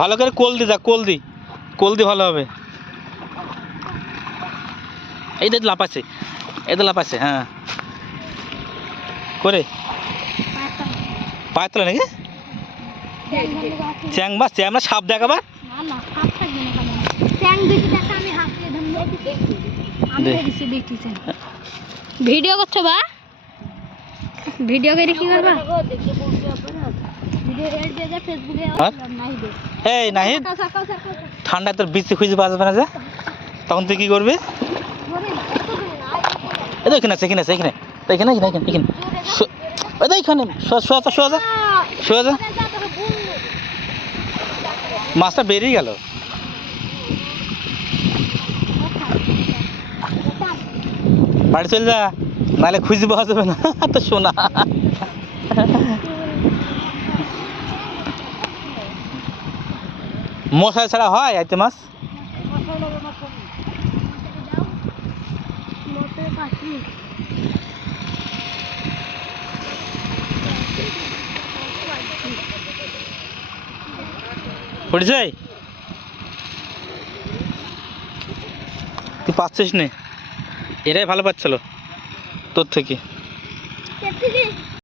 ভালো করে কোল দি, যা কোল দি, কোল দি ভালো হবে। এই তো লাফাচ্ছে, এই তো লাফাচ্ছে। হ্যাঁ করে পায়ে তোলে নাকি চ্যাং বা চ্যাং না সাপ দেখাবা। ভিডিও করছো বা ভিডিও করে কি করবা? এই নাহিদ ঠান্ডায় তোর বৃষ্টি খুঁজে পাওয়া যাবে না, যে তখন তুই কি করবি? এই তো এখানে আছে, এখানে আছে, এখানে এখানে এখানে এখানে এখানে ওই তো এখানে শোয়া যা, শোয়া যা, শোয়া যা। মাছটা বেরিয়ে গেল। বাড়ি চলে যা, নাহলে খুঁজে পাওয়া যাবে না তো শোনা। মশাই ছাড়া হয় আইতে মাছ? পড়েছে তুই পাচ্ছিস নে, এরাই ভালো পাচ্ছিল তোর থেকে।